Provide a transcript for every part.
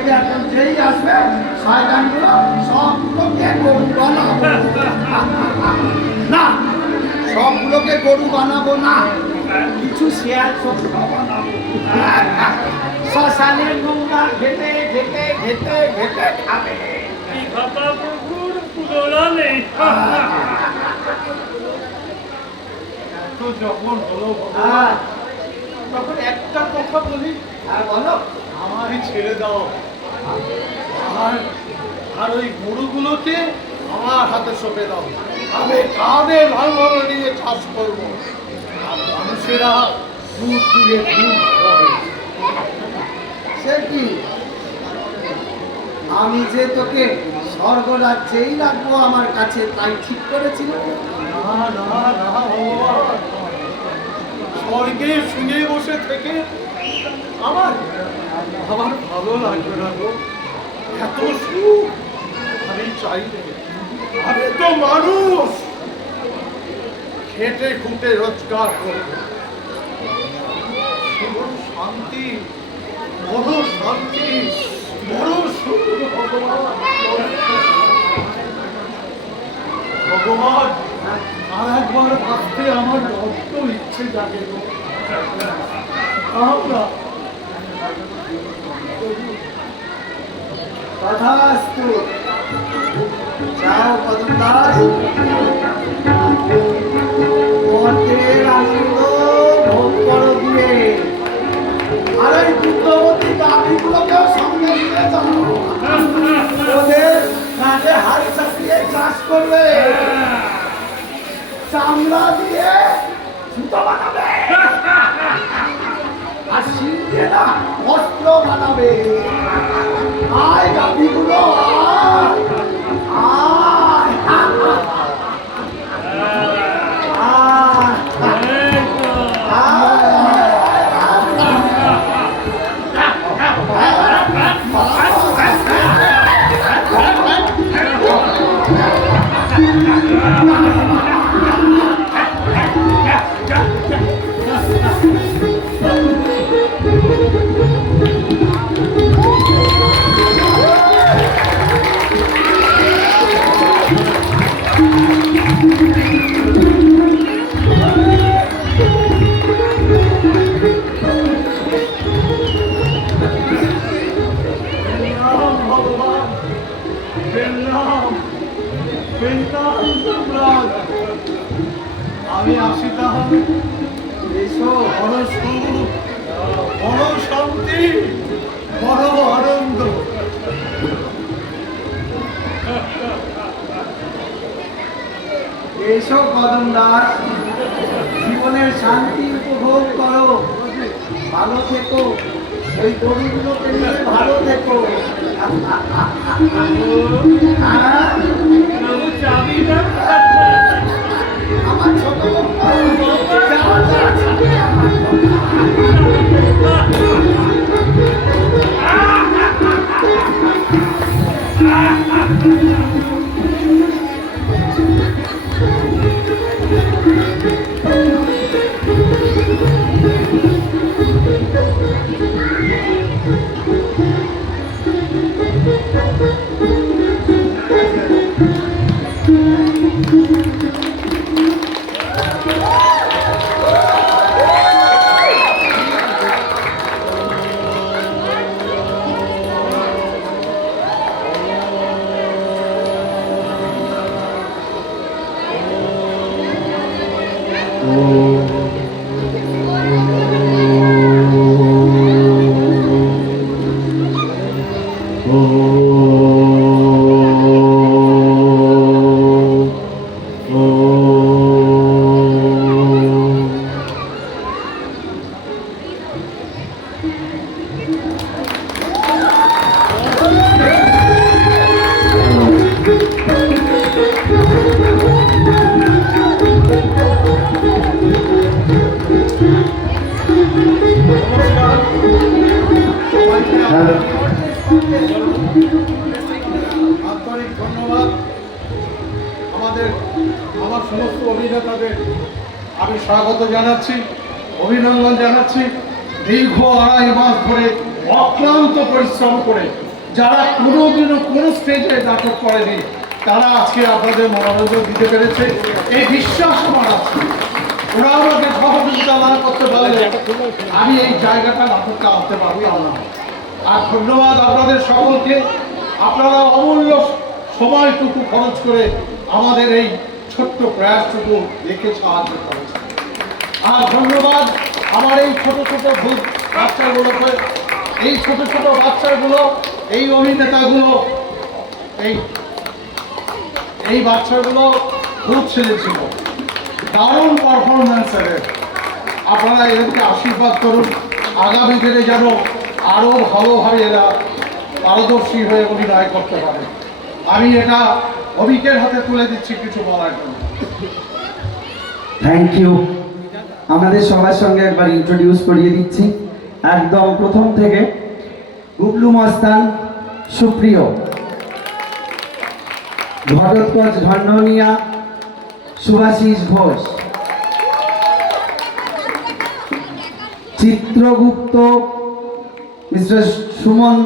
থেকে এখন যেই আসবে শয়তানগুলো সবগুলোকে গরু বানাবো না, সবগুলোকে গরু বানাবো না, কিছু শেয়াল বানাবো। শ্মশানের নোংরা ঘেটে ঘেটে ঘেটে ঘেটে খাবে। যখন হলো তখন একটা কথা বলি। হ্যাঁ বলো। আমারই ছেড়ে দাও, আর ওই গরুগুলোকে আমার হাতে সঁপে দাও। আমি কাঁধে লাঙ্গল নিয়ে চাষ করবো, আর মানুষেরা দুধ দিয়ে দুধ খাবে। সে কি, আমি যে তোকে স্বর্গরাজ্যেই রাখবো আমার কাছে, তাই ঠিক করেছিল? না না না ভগবান, স্বর্গে শুনে বসে থেকে আমার আমার ভালো লাগবে না গো। এত সুখ আমি চাই না। আমি তো মানুষ, খেটে খুঁটে রোজগার করবো। বড় শান্তি, বড় শান্তি, বড় সুখ ভগবান। ভগবান, আর একবার ভাবতে আমার বড্ড ইচ্ছে জাগে। আমরা তথাস্তু। যাও কদমদাস, মর্তের আনন্দ ভোগ করো দিয়ে, আর এই দুগ্ধবতী গাভীগুলোকেও সঙ্গে নিয়ে যাও। ওদের কাঁধে হাত চাপিয়ে চাষ করবে, চামড়া দিয়ে জুতো বানাবে, আর শিল দিয়ে না অস্ত্র বানাবে। আয় গাভীগুলো আয়, আয় আমি আসি তাহলে। এসো, বড় সুখ, বড় শান্তি, বড় আনন্দ। এসো কদমদাস, জীবনের শান্তি উপভোগ করো, ভালো থেকো, ওই গরুগুলোকে নিয়ে ভালো থেকো। আমার ছোট আন্তরিক ধন্যবাদ আমার সমস্ত অভিনেতাদের আমি স্বাগত জানাচ্ছি, অভিনন্দন জানাচ্ছি। দীর্ঘ 2.5 মাস ধরে অক্লান্ত পরিশ্রম করে যারা কোনোদিনও কোনো স্টেজে নাটক করেনি, তারা আজকে আপনাদের মনোরঞ্জন দিতে পেরেছে, এই বিশ্বাস আমার আছে। ওরা আমাকে সহযোগিতা না করতে পারলে আমি এই জায়গাটা নাটকটা আনতে পারতাম না। আর ধন্যবাদ আপনাদের সকলকে, আপনারা অমূল্য সময়টুকু খরচ করে আমাদের এই ছোট্ট প্রয়াসটুকু দেখে সাহায্য করেছে। আর ধন্যবাদ আমার এই ছোট ছোট বাচ্চাগুলোকে, এই ছোট ছোট বাচ্চাগুলো, এই অভিনেতাগুলো, এই বাচ্চাগুলো খুব ছেলেছিল, দারুণ পারফরমেন্স এদের। আপনারা এদেরকে আশীর্বাদ করুন, আগামী দিনে যেন আরও ভালোভাবে এরা পারদর্শী হয়ে অভিনয় করতে পারে। আমি এটা অভিকের হাতে তুলে দিচ্ছি কিছু বলার জন্য। Thank you. আমাদের সবার সঙ্গে একবার ইন্ট্রোডিউস করিয়ে দিচ্ছি, একদম প্রথম থেকে গুবলু মস্তান, সুপ্রিয়, ভরতগঞ্জ ঢন্ডনিয়া, সুভাষিস ঘোষ, চিত্রগুপ্ত, মিস্টার সুমন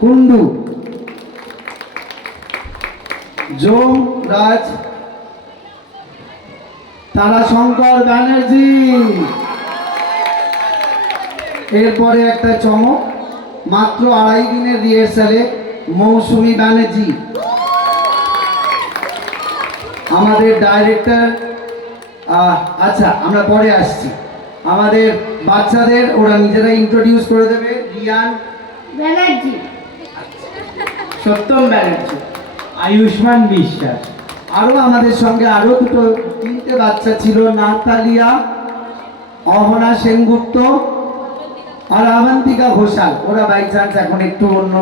কুন্ডু, জোম রাজ, তারাশঙ্কর ব্যানার্জি। এরপরে একটা চমক, মাত্র 2.5 দিনের রিহার্সালে মৌসুমী ব্যানার্জি। আমাদের ডাইরেক্টর, আচ্ছা আমরা পরে আসছি। আমাদের বাচ্চাদের ওরা নিজেরা ইন্ট্রোডিউস করে দেবে। রিয়ান ব্যানার্জি, সত্যম ব্যানার্জি, আয়ুষ্মান বিশ্বাস। আরো আমাদের সঙ্গে আরো 3টে বাচ্চা ছিল, নাতালিয়া, অহনা সেনগুপ্ত আর আবন্তিকা ঘোষাল। ওরা বাই চান্স এখন একটু অন্য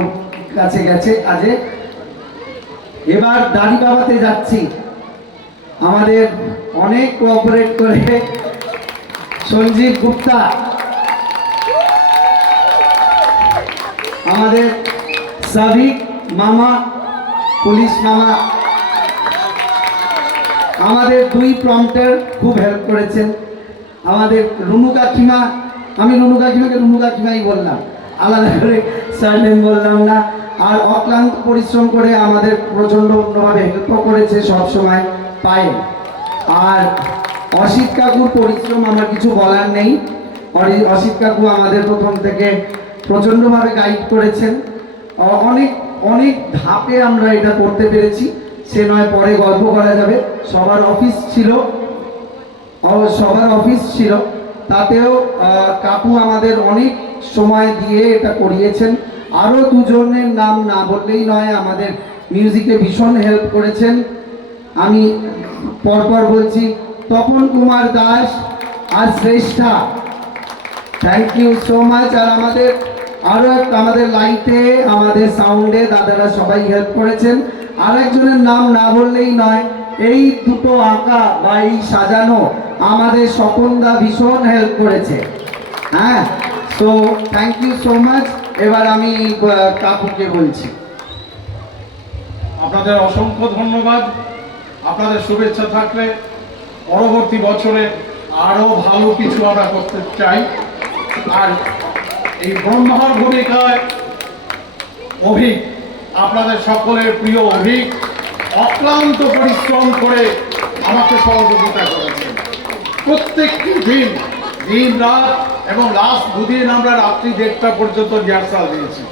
কাছে গেছে কাজে। এবার দাড়ি বাবাতে যাচ্ছি। আমাদের অনেক কোঅপারেট করে সঞ্জীব গুপ্তা, আমাদের সাবিক মামা, পুলিশ মামা, আমাদের 2 প্রম্পটার খুব হেল্প করেছেন। আমাদের রুনু কাকিমা, আমি রুনু কাকিমাকে রুনু কাকিমাই বললাম, আলাদা করে সারনেম বললাম না। আর অক্লান্ত পরিশ্রম করে আমাদের প্রচণ্ড অন্যভাবে হেল্পও করেছে সব সময় পায়ে। আর অসিত কাকুর পরিশ্রম আমার কিছু বলার নেই। অসিত কাকু আমাদের প্রথম থেকে প্রচণ্ডভাবে গাইড করেছেন। অনেক অনেক ধাপে আমরা এটা করতে পেরেছি, সে নয় পরে গল্প করা যাবে। সবার অফিস ছিল, তাতেও কাকু আমাদের অনেক সময় দিয়ে এটা করিয়েছেন। আরও 2 জনের নাম না বললেই নয়, আমাদের মিউজিকে ভীষণ হেল্প করেছেন। আমি পরপর বলছি, তপন কুমার দাস আর শ্রেষ্ঠা, থ্যাংক ইউ সো মাচ। আর আমাদের লাইটে, আমাদের সাউন্ডে দাদারা সবাই হেল্প করেছেন। আরেকজনের নাম না বললেই নয়, এই দুটো আঁকা বা এই সাজানো আমাদের স্বপনদা ভীষণ হেল্প করেছে। হ্যাঁ, so thank you so much. এবার আমি কাকুকে বলছি। আপনাদের অসংখ্য ধন্যবাদ। আপনাদের শুভেচ্ছা থাকলে পরবর্তী বছরে আরও ভালো কিছু আমরা করতে চাই। আর এই ব্রহ্মার ভূমিকায় অভিক, আপনাদের সকলের প্রিয় অভিক, অক্লান্ত পরিশ্রম করে আমাকে সহযোগিতা করেছেন। প্রত্যেকটি দিন রাত, এবং লাস্ট 2 দিন আমরা রাত্রি 1:30টা পর্যন্ত রিহার্সাল দিয়েছি,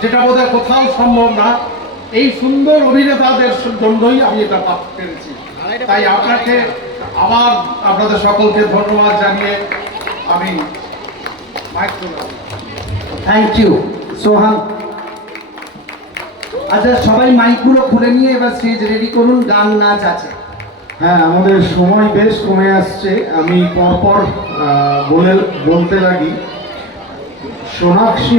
যেটা বোধহয় কোথাও সম্ভব না। এই সুন্দর অভিনেতাদের জন্যই আমি এটা পাতে পেরেছি। তাই আপনাদের সকলকে ধন্যবাদ জানিয়ে আমি থ্যাংক ইউ সোহান। আচ্ছা, সবাই মাইকগুলো খুলে নিয়ে এবার স্টেজ রেডি করুন, গান নাচ আছে। হ্যাঁ, আমাদের সময় বেশ কমে আসছে। আমি পরপর বলতে লাগি। সোনাক্ষী